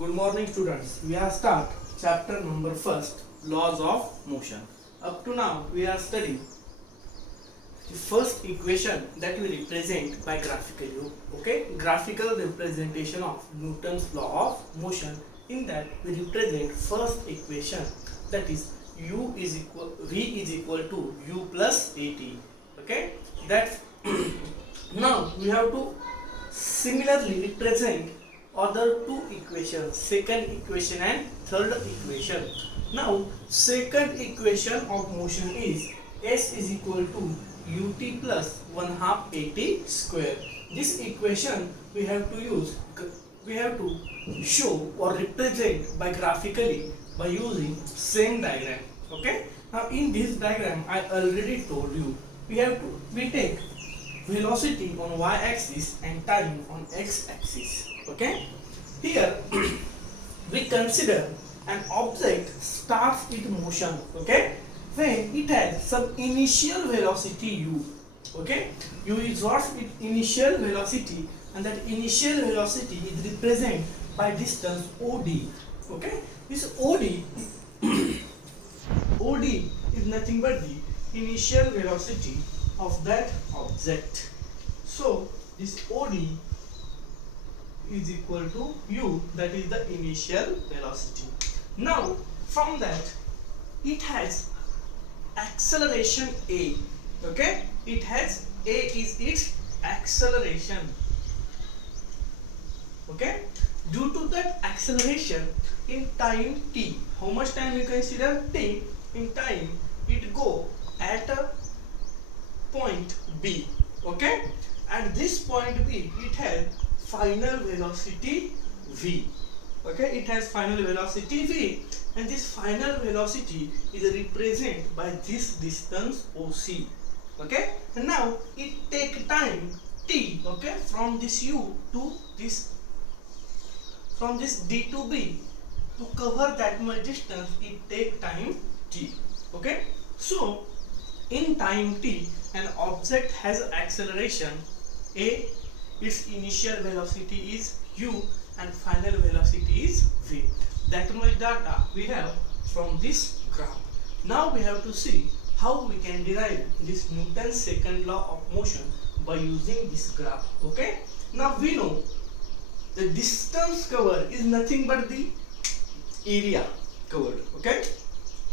Good morning, students. We are start chapter number first, laws of motion. Up to now, we are studying the first equation that we represent by graphically. Okay, graphical representation of Newton's law of motion. In that, we represent first equation, that is v is equal to u plus at. Okay, that's now we have to similarly represent other two equations, second equation and third equation. Now second equation of motion is s is equal to ut plus 1/2 at square. This equation we have to show or represent by graphically by using same diagram. Okay, now in this diagram I already told you we take velocity on y-axis and time on x-axis. Okay, here we consider an object starts its motion. Okay, when it has some initial velocity u. Okay, u is what its initial velocity, and that initial velocity is represented by distance od. Okay, this od od is nothing but the initial velocity of that object. So this od is equal to u, that is the initial velocity. Now from that it has acceleration a. Okay, it has a is its acceleration. Okay, due to that acceleration in time t, how much time you consider t in time, it go at a point b. Okay, at this point b it has final velocity v. Okay, it has final velocity v, and this final velocity is represented by this distance OC. Okay, and now it take time t. Okay, from this u to this, from this d to b, to cover that much distance it take time t. Okay, so in time t an object has acceleration a, its initial velocity is u and final velocity is v. That much data we have from this graph. Now we have to see how we can derive this Newton's second law of motion by using this graph. Okay, now we know the distance covered is nothing but the area covered. Okay,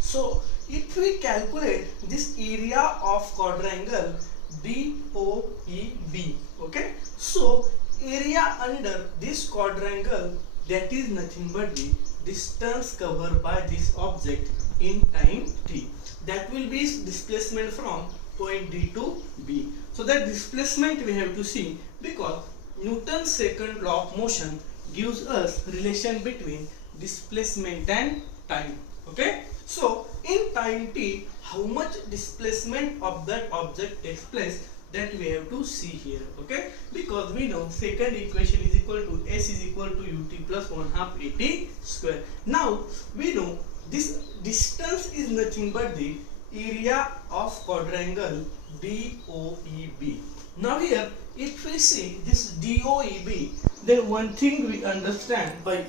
so if we calculate this area of quadrangle DOEB, okay, so area under this quadrangle, that is nothing but the distance covered by this object in time t. That will be displacement from point D to B. So that displacement we have to see, because Newton's second law of motion gives us relation between displacement and time. Okay, so in time t, how much displacement of that object takes place, that we have to see here. Okay, because we know second equation is equal to s is equal to ut plus 1/2 at square. Now we know this distance is nothing but the area of quadrangle DOEB. Now here if we see this DOEB, then one thing we understand by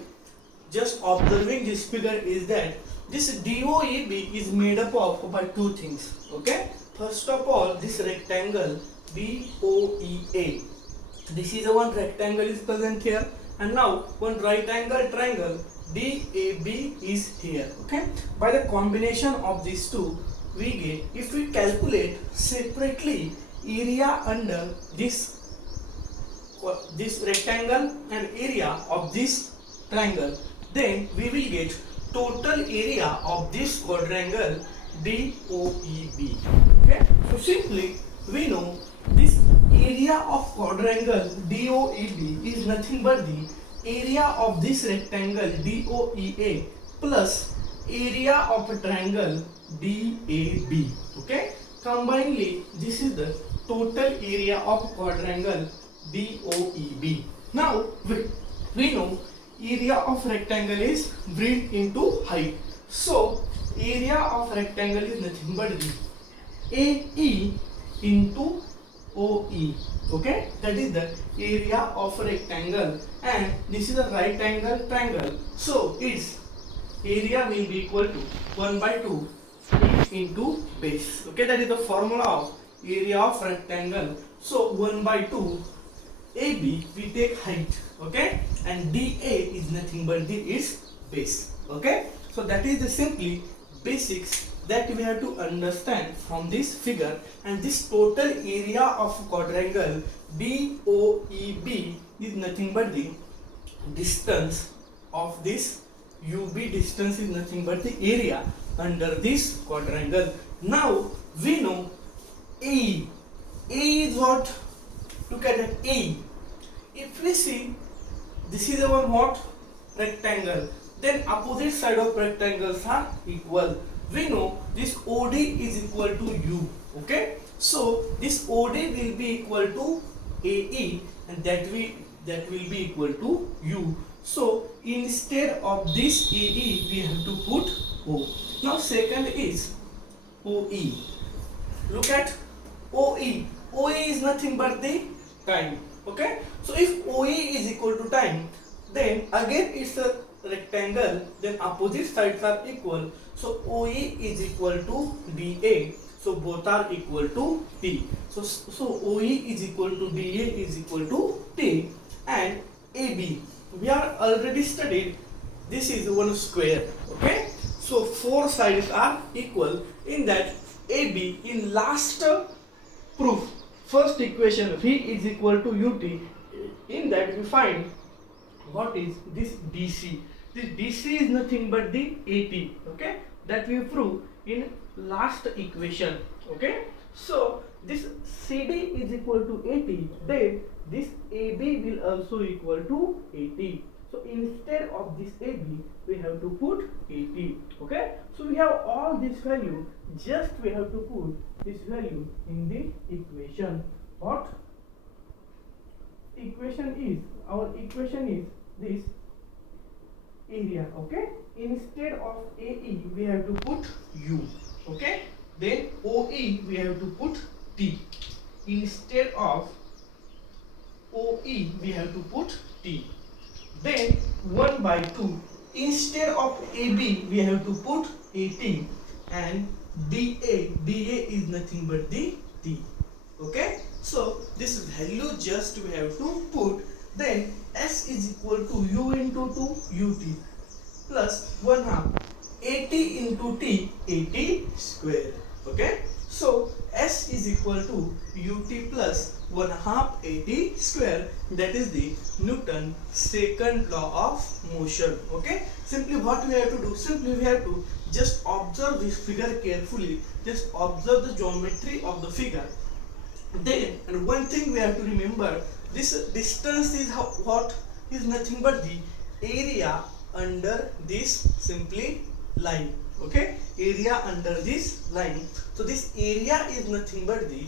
just observing this figure is that this DOEB is made up of by two things. Okay, first of all, this rectangle BOEA, this is the one rectangle is present here, and now one right angle triangle DAB is here. Okay, by the combination of these two we get, if we calculate separately area under this rectangle and area of this triangle, then we will get total area of this quadrangle DOEB. Okay, so simply we know this area of quadrangle DOEB is nothing but the area of this rectangle DOEA plus area of a triangle DAB. Okay, combinedly this is the total area of quadrangle DOEB. Now we know area of rectangle is breadth into height. So area of rectangle is nothing but the AE into OE. Okay, that is the area of rectangle and this is a right angle triangle. So its area will be equal to 1 by 2 into base. Okay, that is the formula of area of rectangle. So 1 by 2 AB we take height, okay, and DA is nothing but its base. Okay, so that is the simply basics that we have to understand from this figure. And this total area of quadrangle DOEB is nothing but the distance of this UB. Distance is nothing but the area under this quadrangle. Now we know AE. AE is what? Look at that AE. If we see this is our what? Rectangle. Then opposite side of rectangles are equal. We know this OD is equal to U. Okay. So this OD will be equal to AE, and that will be equal to U. So instead of this AE we have to put O. Now second is OE. Look at OE. OE is nothing but the time. Okay. So if OE is equal to time, then again it's a rectangle, then opposite sides are equal. So OE is equal to DA. So both are equal to T. So OE is equal to DA is equal to T. And AB, we are already studied, this is one square. Okay, so four sides are equal. In that AB, in last proof, first equation V is equal to UT, in that we find what is this DC. This DC is nothing but the AT. Okay, that we prove in last equation. Okay, so this CD is equal to 80, then this AB will also equal to 80. So instead of this AB, we have to put 80. Okay, so we have all this value, just we have to put this value in the equation. What equation is? Our equation is this area. Okay, instead of AE we have to put U. Okay, then OE we have to put T. Instead of OE we have to put T. Then 1 by 2, instead of AB we have to put AT, and DA is nothing but the T. Okay, so this value just we have to put. Then S is equal to U into 2 UT plus 1 half 80 into T, 80 square. Okay, so S is equal to UT plus 1 half 80 square. That is the Newton's second law of motion. Okay, simply what we have to do? Simply we have to just observe this figure carefully. Just observe the geometry of the figure. Then, and one thing we have to remember, this distance is what is nothing but the area under this simply line. Okay, area under this line. So this area is nothing but the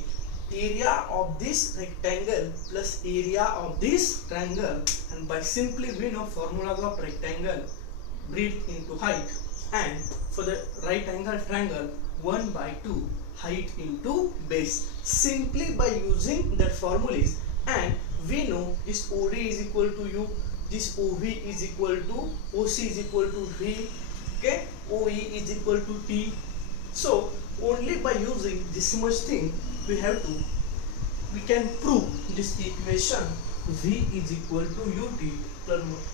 area of this rectangle plus area of this triangle, and by simply we know formulas of rectangle, breadth into height, and for the right angle triangle 1 by 2 height into base, simply by using that formulas. And we know this OD is equal to U, this OV is equal to OC is equal to V, okay, OE is equal to T. So only by using this much thing we can prove this equation V is equal to UT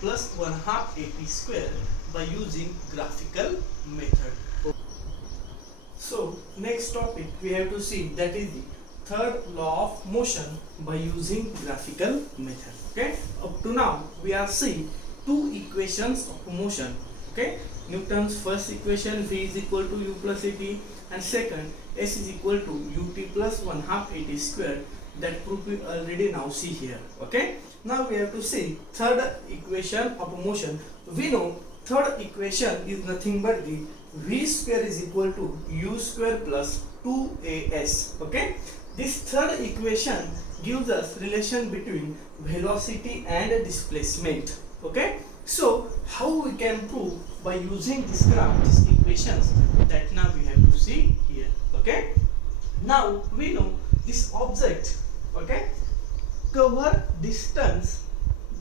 plus 1 half 80 square by using graphical method. So next topic we have to see, that is the third law of motion by using graphical method. Okay, up to now we are seeing two equations of motion. Okay, Newton's first equation V is equal to U plus AT, and second S is equal to UT plus 1 half AT square. That proof we already now see here. Okay, now we have to see third equation of motion. We know third equation is nothing but the V square is equal to U square plus 2AS. Okay, this third equation gives us relation between velocity and displacement. Okay, so how we can prove? By using this graph, these equations, that now we have to see here. Okay, now we know this object, okay, cover distance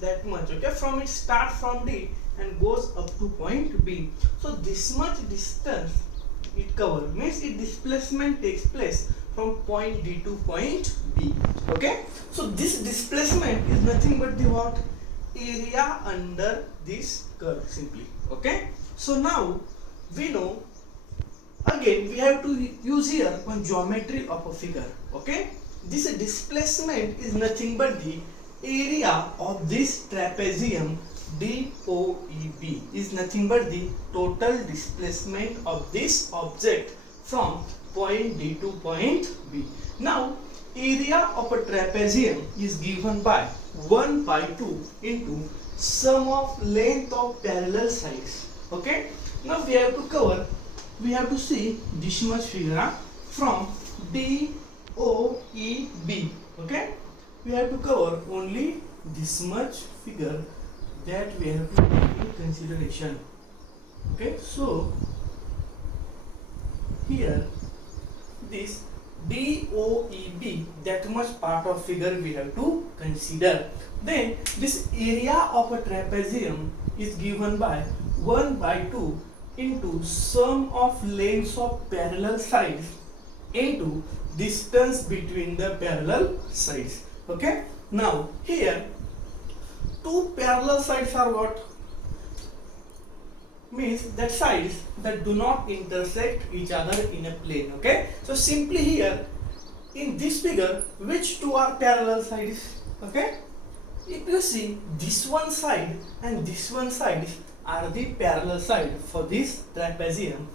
that much. Okay, from it start from D and goes up to point B. So this much distance it covers, means its displacement takes place from point D to point B. Okay, so this displacement is nothing but the what? Area under this curve simply. Okay, so now we know, again we have to use here one geometry of a figure. Okay, this displacement is nothing but the area of this trapezium DOEB is nothing but the total displacement of this object from point D to point B. Now area of a trapezium is given by 1 by 2 into sum of length of parallel sides. Okay, now we have to cover, we have to see this much figure from DOEB. Okay, we have to cover only this much figure that we have to take into consideration. Okay, so here this DOEB, that much part of figure we have to consider. Then this area of a trapezium is given by 1 by 2 into sum of lengths of parallel sides into distance between the parallel sides. Okay, now here two parallel sides are what? Means that sides that do not intersect each other in a plane. Okay, so simply here in this figure, which two are parallel sides? Okay, if you see this one side and this one side are the parallel side for this trapezium.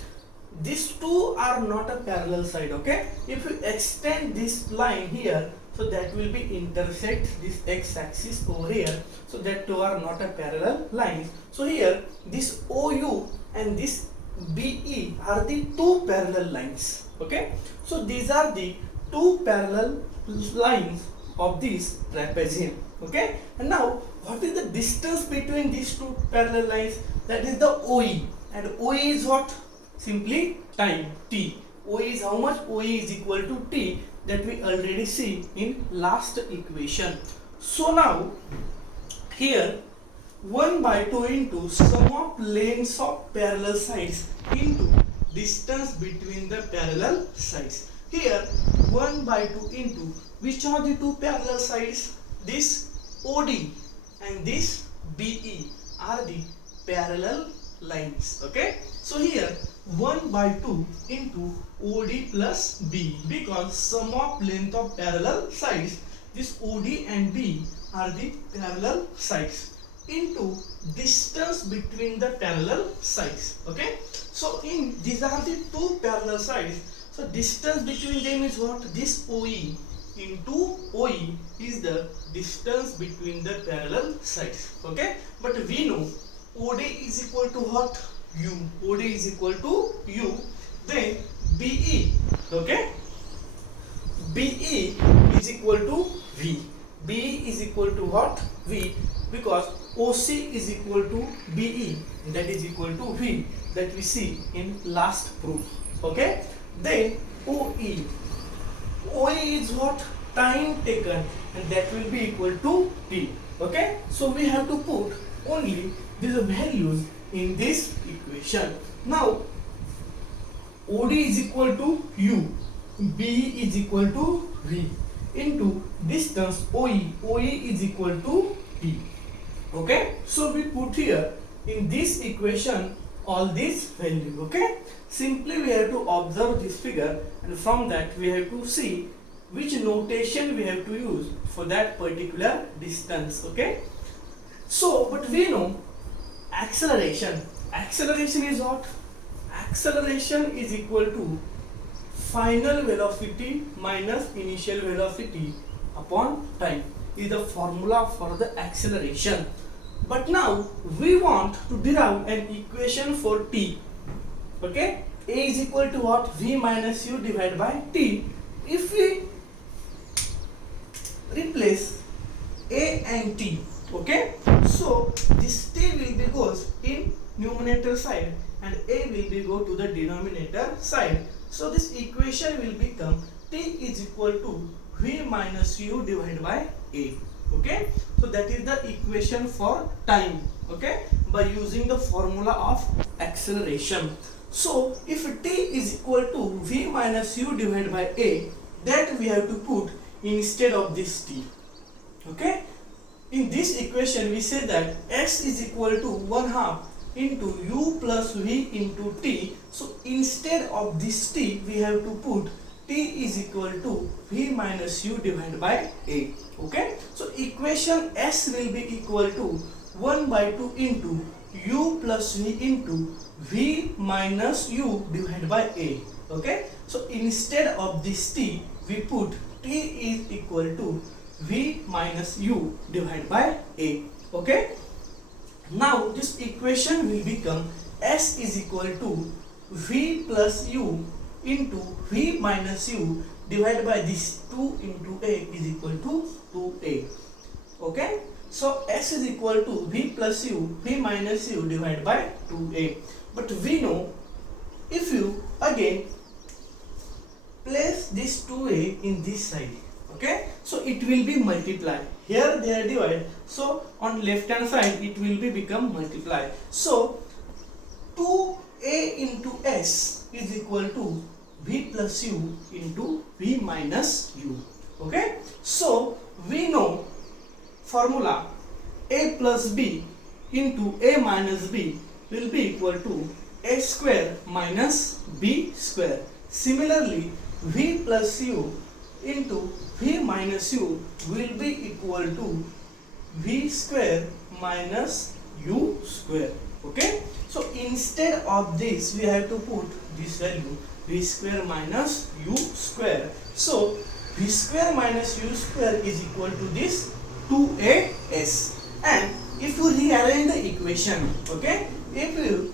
These two are not a parallel side. Okay, if you extend this line here, so that will be intersect this x-axis over here, so that two are not a parallel lines. So here this OU and this BE are the two parallel lines. Okay, so these are the two parallel lines of this trapezium. Okay, and now what is the distance between these two parallel lines? That is the OE, and OE is what? Simply time, T. OE is how much? OE is equal to T, that we already see in last equation. So now here 1 by 2 into sum of lengths of parallel sides into distance between the parallel sides. Here 1 by 2 into which are the two parallel sides? This OD and this BE are the parallel lines. Okay, so here 1 by 2 into OD plus B, because sum of length of parallel sides, this OD and B are the parallel sides, into distance between the parallel sides. Okay, so in these are the two parallel sides, so distance between them is what? This OE into OE is the distance between the parallel sides. Okay, but we know OD is equal to what? U. OD is equal to U. Then BE, okay, BE is equal to V. BE is equal to what? V, because OC is equal to BE, that is equal to V, that we see in last proof. Okay, then OE, OE is what? Time taken, and that will be equal to T. Okay, so we have to put only these values in this equation. Now OD is equal to U, BE is equal to V, into distance OE, OE is equal to T. Okay, so we put here in this equation all these values. Okay, simply we have to observe this figure, and from that we have to see which notation we have to use for that particular distance. Okay, so but we know acceleration is what? Acceleration is equal to final velocity minus initial velocity upon time is the formula for the acceleration. But now we want to derive an equation for t. Okay, a is equal to what? V minus u divided by t. If we replace a and t, okay, so this t will be goes in numerator side and a will be go to the denominator side. So this equation will become t is equal to v minus u divided by a. Okay, So that is the equation for time, okay, by using the formula of acceleration. So if t is equal to v minus u divided by a, that we have to put instead of this t, okay. In this equation we say that s is equal to 1/2 into u plus v into t. So instead of this t we have to put t is equal to v minus u divided by a, okay. So equation s will be equal to 1/2 into u plus v into v minus u divided by a, okay. So instead of this t we put t is equal to v minus u divided by a, okay. Now this equation will become s is equal to v plus u into v minus u divided by this 2 into a is equal to 2a, okay. So s is equal to v plus u, v minus u divided by 2a. But we know if you again place this 2a in this side, okay, so it will be multiplied. Here they are divided, so on left hand side it will be become multiplied. So 2a into s is equal to v plus u into v minus u, okay. So we know formula a plus b into a minus b will be equal to a square minus b square. Similarly v plus u into v minus u will be equal to v square minus u square, okay. So instead of this we have to put this value v square minus u square. So v square minus u square is equal to this 2as. And if you rearrange the equation, okay, if you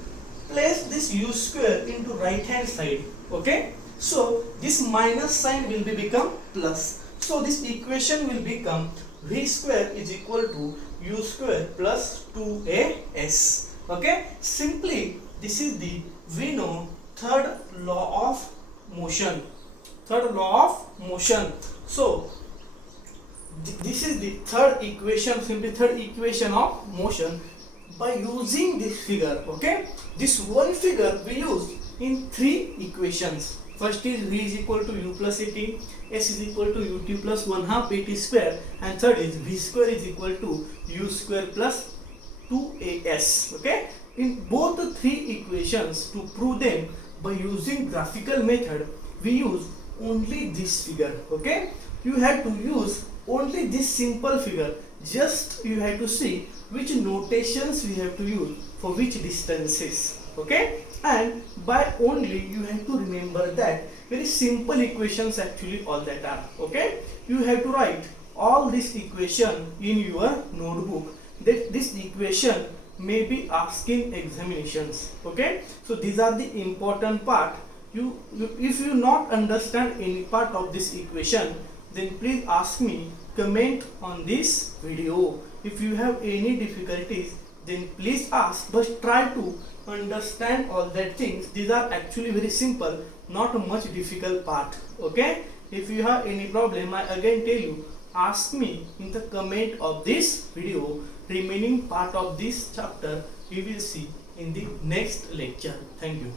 place this u square into right hand side, okay, so this minus sign will be become plus. So this equation will become v square is equal to u square plus 2as, okay. Simply this is the we know third law of motion. So this is the third equation, simply third equation of motion by using this figure, okay. This one figure we use in three equations. First is v is equal to u plus at, s is equal to ut plus 1/2 at square, and third is v square is equal to u square plus 2as, okay. In both the three equations, to prove them by using graphical method, we use only this figure, okay. You have to use only this simple figure. Just you have to see which notations we have to use for which distances, okay. And by only you have to remember that very simple equations actually all that are, okay. You have to write all this equation in your notebook, that this equation may be asked in examinations, okay. So these are the important part. If you not understand any part of this equation, then please ask me, comment on this video. If you have any difficulties, then please ask, but try to understand all that things. These are actually very simple, not a much difficult part, okay. If you have any problem, I again tell you, ask me in the comment of this video. Remaining part of this chapter we will see in the next lecture. Thank you.